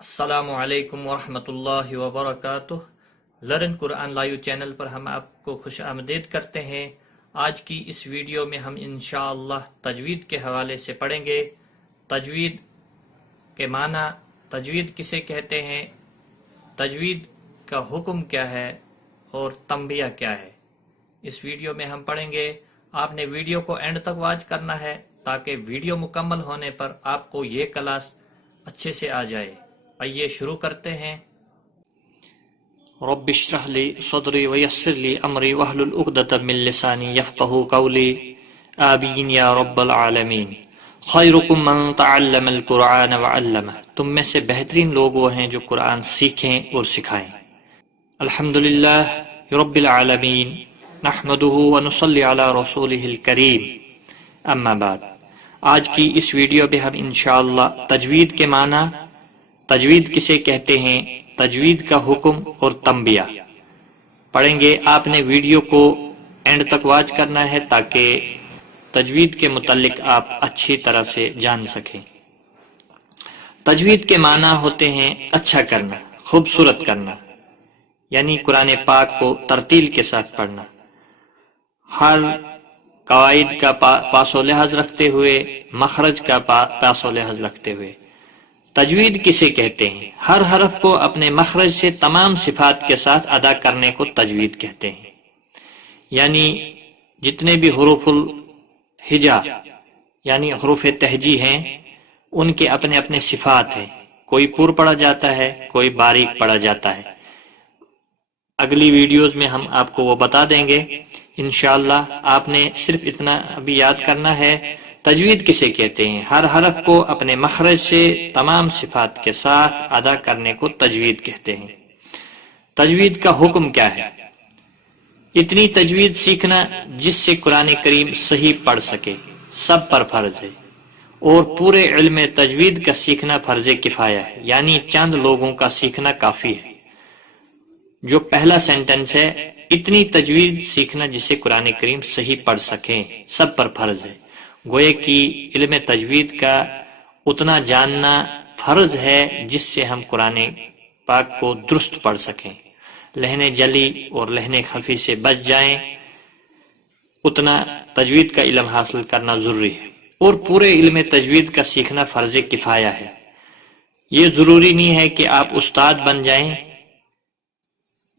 السلام علیکم ورحمۃ اللہ وبرکاتہ۔ لرن قرآن لائیو چینل پر ہم آپ کو خوش آمدید کرتے ہیں۔ آج کی اس ویڈیو میں ہم انشاءاللہ تجوید کے حوالے سے پڑھیں گے۔ تجوید کے معنی، تجوید کسے کہتے ہیں، تجوید کا حکم کیا ہے اور تنبیہ کیا ہے، اس ویڈیو میں ہم پڑھیں گے۔ آپ نے ویڈیو کو اینڈ تک واچ کرنا ہے تاکہ ویڈیو مکمل ہونے پر آپ کو یہ کلاس اچھے سے آ جائے۔ آئیے شروع کرتے ہیں۔ رب اشرح لی صدری ویسر لی امری واحلل عقدۃ من لسانی یفقہوا قولی، آمین یا رب العالمین۔ خیرکم من تعلم القرآن وعلمہ، تم میں سے بہترین لوگ وہ ہیں جو قرآن سیکھیں اور سکھائیں۔ الحمدللہ رب العالمین، نحمدہ ونصلی علی رسولہ الکریم، اما بعد۔ آج کی اس ویڈیو میں ہم انشاءاللہ تجوید کے معنی، تجوید کسے کہتے ہیں، تجوید کا حکم اور تنبیہ پڑھیں گے۔ آپ نے ویڈیو کو اینڈ تک واچ کرنا ہے تاکہ تجوید کے متعلق آپ اچھی طرح سے جان سکیں۔ تجوید کے معنی ہوتے ہیں اچھا کرنا، خوبصورت کرنا، یعنی قرآن پاک کو ترتیل کے ساتھ پڑھنا، ہر قواعد کا پاس و لحاظ رکھتے ہوئے، مخرج کا پاس و لحاظ رکھتے ہوئے۔ تجوید کسے کہتے ہیں، ہر حرف کو اپنے مخرج سے تمام صفات کے ساتھ ادا کرنے کو تجوید کہتے ہیں۔ یعنی جتنے بھی حروف الہجا یعنی حروف تہجی ہیں، ان کے اپنے اپنے صفات ہیں، کوئی پر پڑھا جاتا ہے، کوئی باریک پڑھا جاتا ہے۔ اگلی ویڈیوز میں ہم آپ کو وہ بتا دیں گے انشاءاللہ۔ آپ نے صرف اتنا ابھی یاد کرنا ہے، تجوید کسے کہتے ہیں، ہر حرف کو اپنے مخرج سے تمام صفات کے ساتھ ادا کرنے کو تجوید کہتے ہیں۔ تجوید کا حکم کیا ہے، اتنی تجوید سیکھنا جس سے قرآن کریم صحیح پڑھ سکے، سب پر فرض ہے، اور پورے علم تجوید کا سیکھنا فرض کفایہ ہے، یعنی چند لوگوں کا سیکھنا کافی ہے۔ جو پہلا سینٹنس ہے، اتنی تجوید سیکھنا جس سے قرآن کریم صحیح پڑھ سکیں، سب پر فرض ہے۔ گوئے کہ علم تجوید کا اتنا جاننا فرض ہے جس سے ہم قرآن پاک کو درست پڑھ سکیں، لہن جلی اور لہن خفی سے بچ جائیں، اتنا تجوید کا علم حاصل کرنا ضروری ہے۔ اور پورے علم تجوید کا سیکھنا فرض کفایہ ہے۔ یہ ضروری نہیں ہے کہ آپ استاد بن جائیں،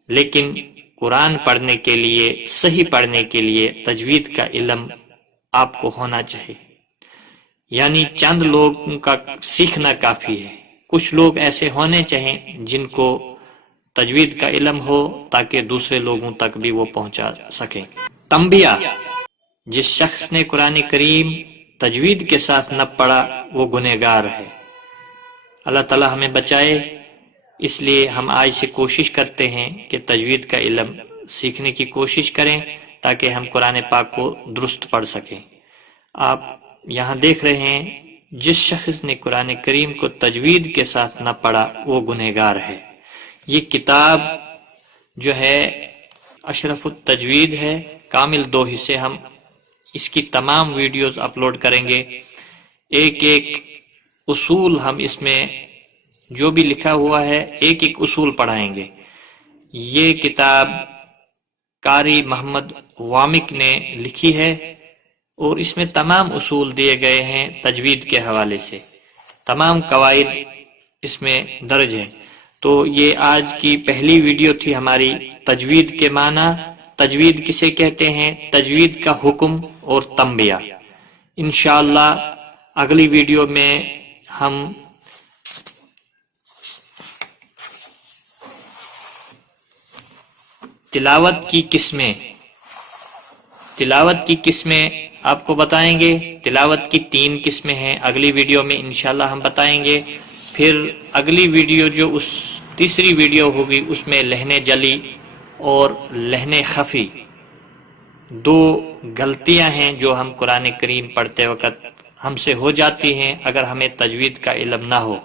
لیکن قرآن پڑھنے کے لیے، صحیح پڑھنے کے لیے تجوید کا علم آپ کو ہونا چاہیے۔ یعنی چند لوگوں کا سیکھنا کافی ہے، کچھ لوگ ایسے ہونے چاہیں جن کو تجوید کا علم ہو تاکہ دوسرے لوگوں تک بھی وہ پہنچا سکیں۔ تنبیہ، جس شخص نے قرآن کریم تجوید کے ساتھ نہ پڑھا وہ گنہگار ہے۔ اللہ تعالی ہمیں بچائے، اس لیے ہم آج سے کوشش کرتے ہیں کہ تجوید کا علم سیکھنے کی کوشش کریں تاکہ ہم قرآن پاک کو درست پڑھ سکیں۔ آپ یہاں دیکھ رہے ہیں، جس شخص نے قرآن کریم کو تجوید کے ساتھ نہ پڑھا وہ گنہگار ہے۔ یہ کتاب جو ہے اشرف التجوید ہے، کامل 2 حصے، ہم اس کی تمام ویڈیوز اپلوڈ کریں گے۔ ایک ایک اصول ہم اس میں جو بھی لکھا ہوا ہے، ایک ایک اصول پڑھائیں گے۔ یہ کتاب قاری محمد وامک نے لکھی ہے اور اس میں تمام اصول دیے گئے ہیں تجوید کے حوالے سے، تمام قواعد اس میں درج ہیں۔ تو یہ آج کی پہلی ویڈیو تھی ہماری، تجوید کے معنی، تجوید کسے کہتے ہیں، تجوید کا حکم اور تنبیہ۔ انشاءاللہ اگلی ویڈیو میں ہم تلاوت کی قسمیں آپ کو بتائیں گے۔ تلاوت کی 3 قسمیں ہیں، اگلی ویڈیو میں انشاءاللہ ہم بتائیں گے۔ پھر اگلی ویڈیو جو اس تیسری ویڈیو ہوگی اس میں لہن جلی اور لہن خفی، 2 غلطیاں ہیں جو ہم قرآن کریم پڑھتے وقت ہم سے ہو جاتی ہیں اگر ہمیں تجوید کا علم نہ ہو،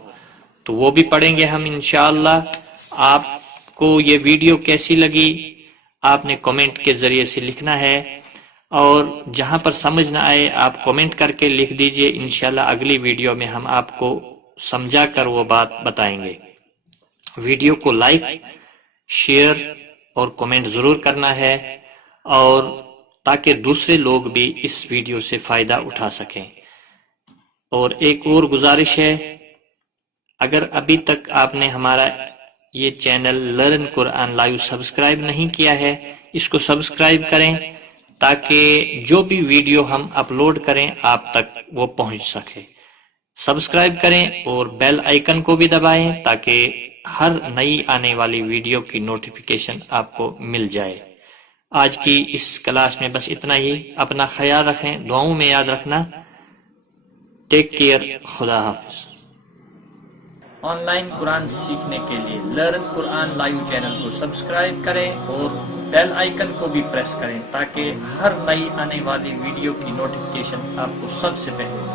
تو وہ بھی پڑھیں گے ہم انشاءاللہ۔ آپ کو یہ ویڈیو کیسی لگی آپ نے کمنٹ کے ذریعے سے لکھنا ہے، اور جہاں پر سمجھ نہ آئے آپ کمنٹ کر کے لکھ دیجئے۔ انشاءاللہ اگلی ویڈیو میں ہم آپ کو سمجھا کر وہ بات بتائیں گے۔ ویڈیو کو لائک، شیئر اور کمنٹ ضرور کرنا ہے، اور تاکہ دوسرے لوگ بھی اس ویڈیو سے فائدہ اٹھا سکیں۔ اور ایک اور گزارش ہے، اگر ابھی تک آپ نے ہمارا یہ چینل لرن قرآن لائیو سبسکرائب نہیں کیا ہے، اس کو سبسکرائب کریں تاکہ جو بھی ویڈیو ہم اپلوڈ کریں آپ تک وہ پہنچ سکے۔ سبسکرائب کریں اور بیل آئیکن کو بھی دبائیں تاکہ ہر نئی آنے والی ویڈیو کی نوٹیفیکیشن آپ کو مل جائے۔ آج کی اس کلاس میں بس اتنا ہی۔ اپنا خیال رکھیں، دعاؤں میں یاد رکھنا۔ ٹیک کیئر، خدا حافظ۔ آن لائن قرآن سیکھنے کے لیے لرن قرآن لائیو چینل کو سبسکرائب کریں اور بیل آئیکن کو بھی پریس کریں تاکہ ہر نئی آنے والی ویڈیو کی نوٹیفیکیشن آپ کو سب سے پہلے